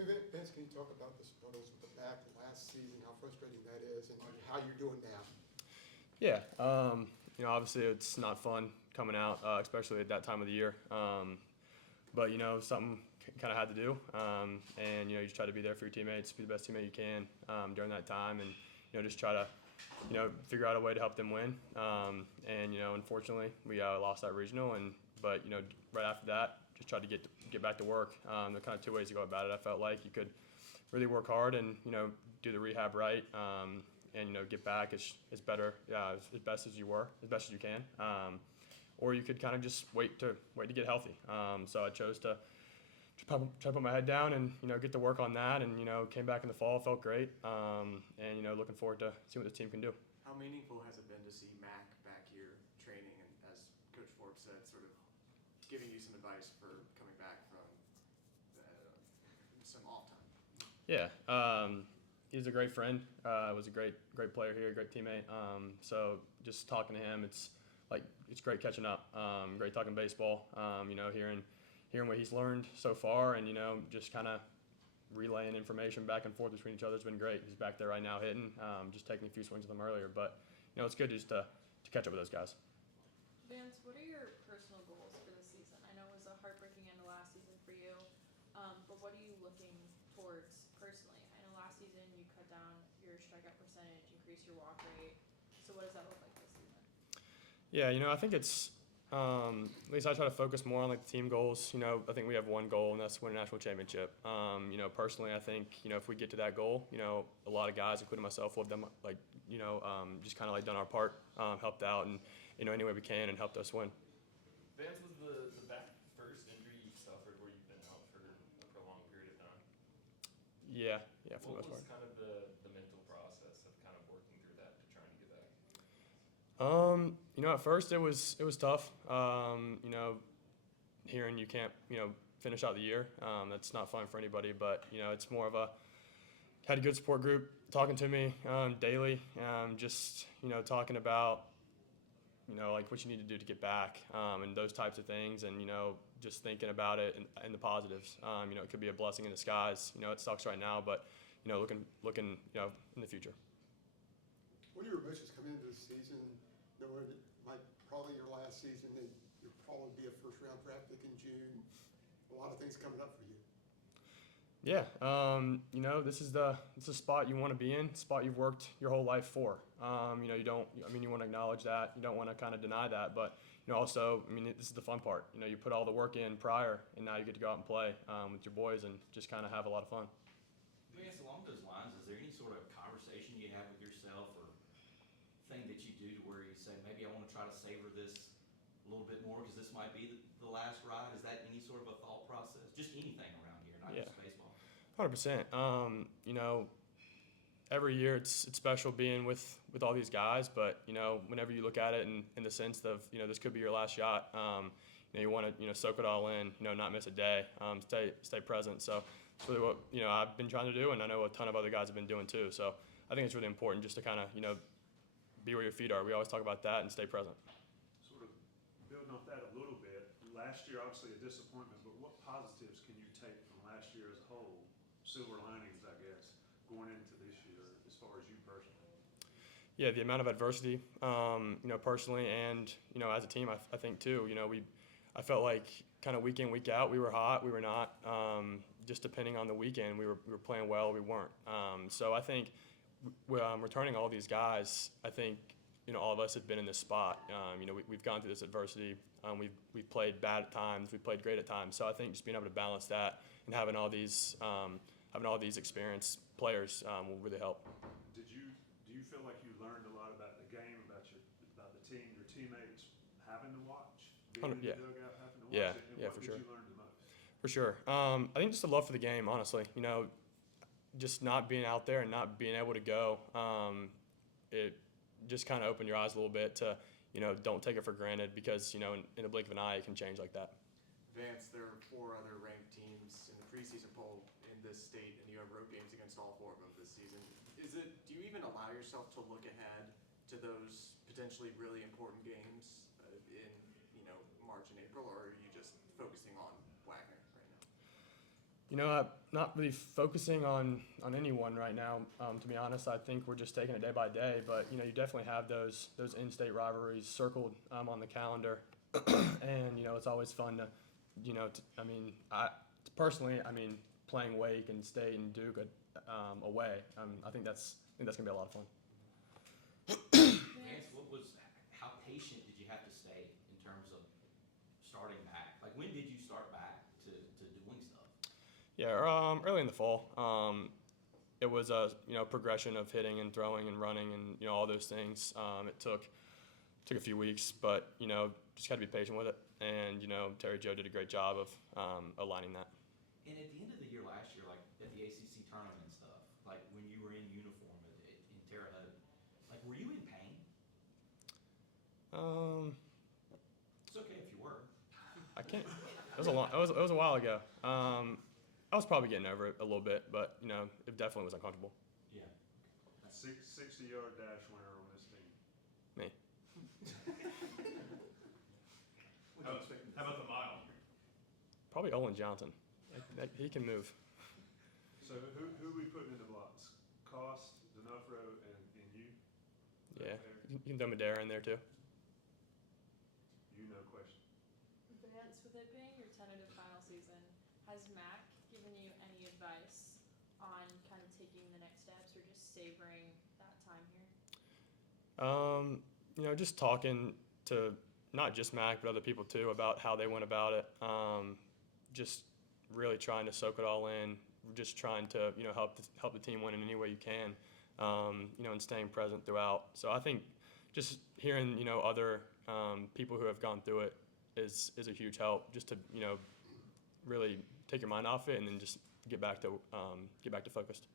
Hey, Vince, can you talk about the struggles with the back last season, how frustrating that is, and how you're doing now? Yeah, obviously it's not fun coming out, especially at that time of the year. But something kind of had to do, and you just try to be there for your teammates, be the best teammate you can during that time, and just try to figure out a way to help them win. And unfortunately, we lost that regional, but right after that, just tried to get back to work. There are kind of two ways to go about it. I felt like you could really work hard and do the rehab right, and get back as better, as best as you can. Or you could kind of just wait to get healthy. So I chose to try to put my head down and get to work on that, and came back in the fall, felt great, and looking forward to seeing what the team can do. How meaningful has it been to see Mac back here training, and as Coach Forbes said, sort of giving you some advice for coming back from some off time? Yeah, he's a great friend. Was a great player here, great teammate. So just talking to him, it's great catching up. Great talking baseball. Hearing what he's learned so far, and just kind of relaying information back and forth between each other has been great. He's back there right now hitting, just taking a few swings with him earlier. But it's good just to catch up with those guys. Vance, what are your personal goals for this season? I know it was a heartbreaking end of last season for you, but what are you looking towards personally? I know last season you cut down your strikeout percentage, increased your walk rate. So what does that look like this season? Yeah, I think it's at least I try to focus more on the team goals. I think we have one goal, and that's to win a national championship. Personally, I think if we get to that goal, a lot of guys, including myself, will have done just kind of done our part, helped out, and any way we can, and helped us win. Vance, was the back first injury you've suffered where you've been out for a prolonged period of time? Yeah, for the most part. What was kind of the mental process of kind of working through that to trying to get back? At first it was tough. Hearing you can't, finish out the year, that's not fun for anybody. But it's more of had a good support group talking to me daily, just talking about what you need to do to get back, and those types of things, and just thinking about it and the positives. It could be a blessing in disguise. It sucks right now, but looking in the future. What are your emotions coming into the season, knowing it might probably your last season, and you'll probably be a first-round draft pick in June? A lot of things coming up for you. Yeah, this is the spot you want to be in, spot you've worked your whole life for. You want to acknowledge that. You don't want to kind of deny that, but also, this is the fun part. You put all the work in prior, and now you get to go out and play with your boys and just kind of have a lot of fun. Vance, along those lines, is there any sort of conversation you have with yourself or thing that you do to where you say, maybe I want to try to savor this a little bit more because this might be the last ride? Is that any sort of a thought process? Just anything around here, not just baseball. 100%. Every year it's special being with all these guys, but whenever you look at it in the sense of this could be your last shot, you want to soak it all in, not miss a day, stay present. So it's really what I've been trying to do, and I know a ton of other guys have been doing too. So I think it's really important just to kind of be where your feet are. We always talk about that and stay present. Sort of building off that a little bit. Last year, obviously a disappointment, but what positives can you take from last year as a whole? Silver linings, I guess, going into this year as far as you personally? Yeah, the amount of adversity, personally, and as a team, I think too. I felt like kind of week in, week out, we were hot, we were not. Just depending on the weekend, we were playing well, we weren't. So I think returning all these guys, I think all of us have been in this spot. We've gone through this adversity. We've played bad at times, we've played great at times. So I think just being able to balance that and having all these experienced players will really help. Do you feel like you learned a lot about the game, about the team, your teammates having to watch, being in the dugout, having to watch it? And what for did sure. you learn the most? For sure. I think just a love for the game, honestly. Just not being out there and not being able to go, it just kind of opened your eyes a little bit to, don't take it for granted because, in a blink of an eye, it can change like that. Vance, there are 4 other ranked teams in the preseason poll in this state, and you have road games against all 4 of them this season. Do you even allow yourself to look ahead to those potentially really important games in March and April, or are you just focusing on Wagner right now? You know, I'm not really focusing on anyone right now. To be honest, I think we're just taking it day by day. But you know, you definitely have those in-state rivalries circled on the calendar, and you know, it's always fun to, you know, personally, playing Wake and State and Duke away. I think that's gonna be a lot of fun. Vance, how patient did you have to stay in terms of starting back? Like, when did you start back to doing stuff? Yeah, early in the fall. It was a progression of hitting and throwing and running and you know all those things. It took a few weeks, but you know just got to be patient with it. And you know Terry Joe did a great job of aligning that. And at the end of the year last year, like at the ACC tournament and stuff, like when you were in uniform in Terre Haute, like were you in pain? It's okay if you were. I can't. It was a while ago. I was probably getting over it a little bit, but you know it definitely was uncomfortable. Yeah. 60-yard dash winner on this team. Me. How about the mile? Probably Olin Johnson. He can move. So who we putting in the blocks? Cost, D'Onofrio, and you? Yeah, Fair? you can throw Madera in there too. You, no question. Vance, with it being your tentative final season, has Mac given you any advice on kind of taking the next steps or just savoring that time here? You know, just talking to not just Mac but other people too about how they went about it. Just really trying to soak it all in. Just trying to help the team win in any way you can. You know, and staying present throughout. So I think just hearing other people who have gone through it is a huge help. Just to really take your mind off it and then just get back to focused.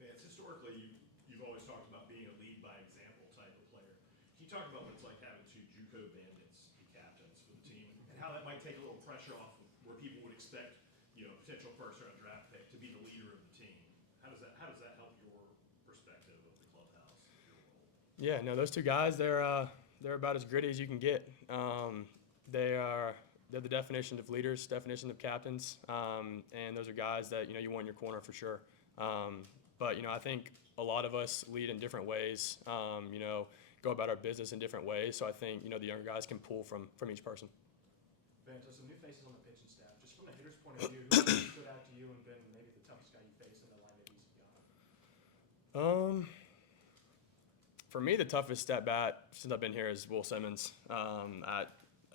Vance, historically, you've always talked about being a lead by example type of player. Can you talk about what it's like having two JUCO bandits be captains for the team, and how that might take a little pressure off of where people would expect, potential first-round draft pick to be the leader of the team? How does that help your perspective of the clubhouse, of your role? Yeah, no, those two guys, they're about as gritty as you can get. They're the definition of leaders, definition of captains, and those are guys that you want in your corner for sure. But I think a lot of us lead in different ways. Go about our business in different ways. So I think the younger guys can pull from each person. Vance, there's some new faces on the pitching staff. Just from a hitter's point of view, who stood out to you and been maybe the toughest guy you faced in the line that he's got? For me, the toughest at bat since I've been here is Will Simmons. I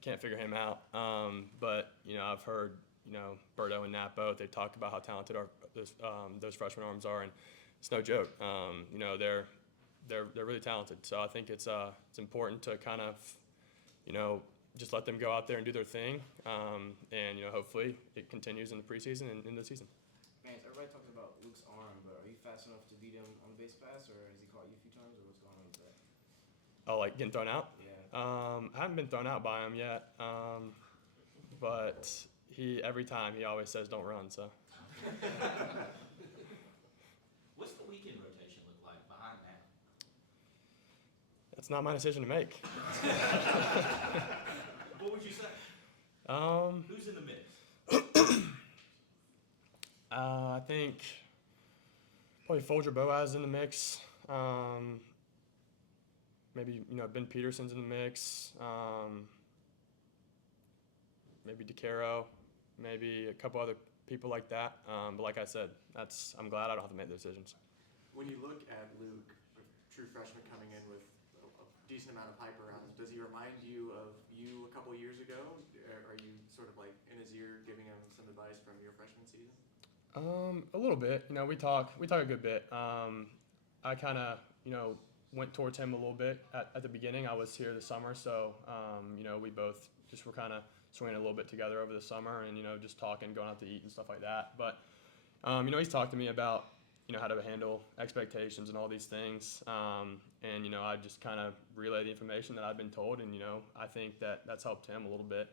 can't figure him out. But I've heard Berto and Nat both. They talk about how talented those freshman arms are, and it's no joke. They're really talented. So I think it's important to kind of just let them go out there and do their thing, and hopefully it continues in the preseason and in the season. Vance, everybody talks about Luke's arm, but are you fast enough to beat him on the base pass, or has he caught you a few times, or what's going on with that? Oh, like getting thrown out? Yeah. I haven't been thrown out by him yet, but every time he always says don't run. So. What's the weekend rotation look like behind that? That's not my decision to make. What would you say? Who's in the mix? I think probably Folger Boaz in the mix. Maybe Ben Peterson's in the mix. Maybe DeCaro. Maybe a couple other people like that. But like I said, I'm glad I don't have to make those decisions. When you look at Luke, a true freshman coming in with a decent amount of hype around him, does he remind you of you a couple years ago? Are you sort of like in his ear giving him some advice from your freshman season? A little bit. We talk a good bit. I kind of went towards him a little bit at the beginning. I was here this summer, so we both just were kind of swinging a little bit together over the summer, and just talking, going out to eat and stuff like that. But he's talked to me about how to handle expectations and all these things, and I just kind of relay the information that I've been told, and I think that's helped him a little bit.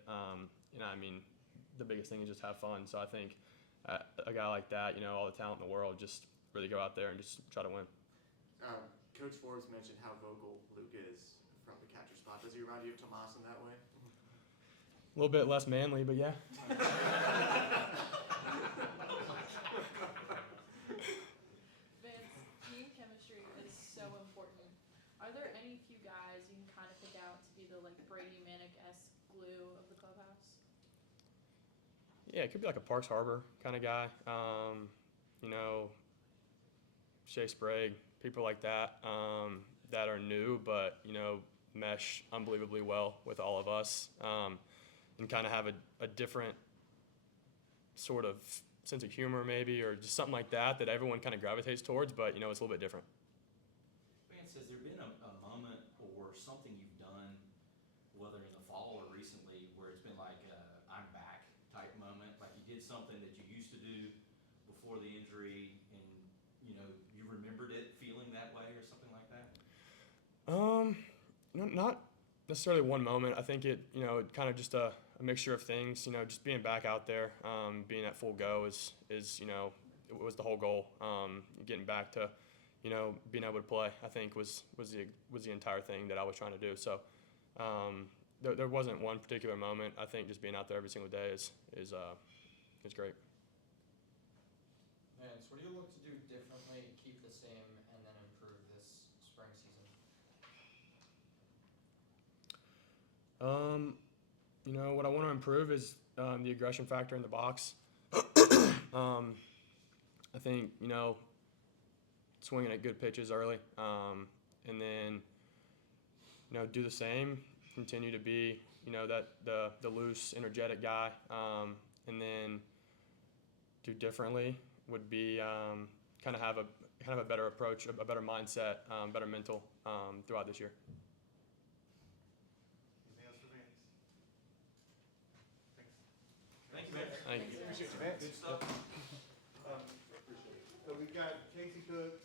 The biggest thing is just have fun. So I think a guy like that, all the talent in the world, just really go out there and just try to win. Coach Forbes mentioned how vocal Luke is from the catcher spot. Does he remind you of Tomas in that way? A little bit less manly, but yeah. Yeah, it could be like a Parks Harbor kind of guy. You know, Shea Sprague, people like that that are new, but you know, mesh unbelievably well with all of us, and kind of have a different sort of sense of humor, maybe, or just something like that everyone kind of gravitates towards. But you know, it's a little bit different. Vance, has there been a moment or something you've done, whether in the fall or recently, where it's been like a I'm back type moment? Like you did something that you used to do before the injury and, you know, you remembered it feeling that way or something like that? Not necessarily one moment. I think it, you know, kind of just a mixture of things. You know, just being back out there, being at full go is you know, it was the whole goal. Getting back to, you know, being able to play, I think was the entire thing that I was trying to do. So there wasn't one particular moment. I think just being out there every single day is great. Vance, what do you look to do differently, keep the same, and then improve this spring season? You know, what I want to improve is the aggression factor in the box. I think, you know, swinging at good pitches early, and then, you know, do the same, continue to be, you know, that the loose, energetic guy, and then do differently would be kind of have a better approach, a better mindset, better mental throughout this year. Anything else for Vance? Thanks. Thank you, Vance. Thank you. Appreciate you, Vance. Good stuff. So we've got Casey Cook,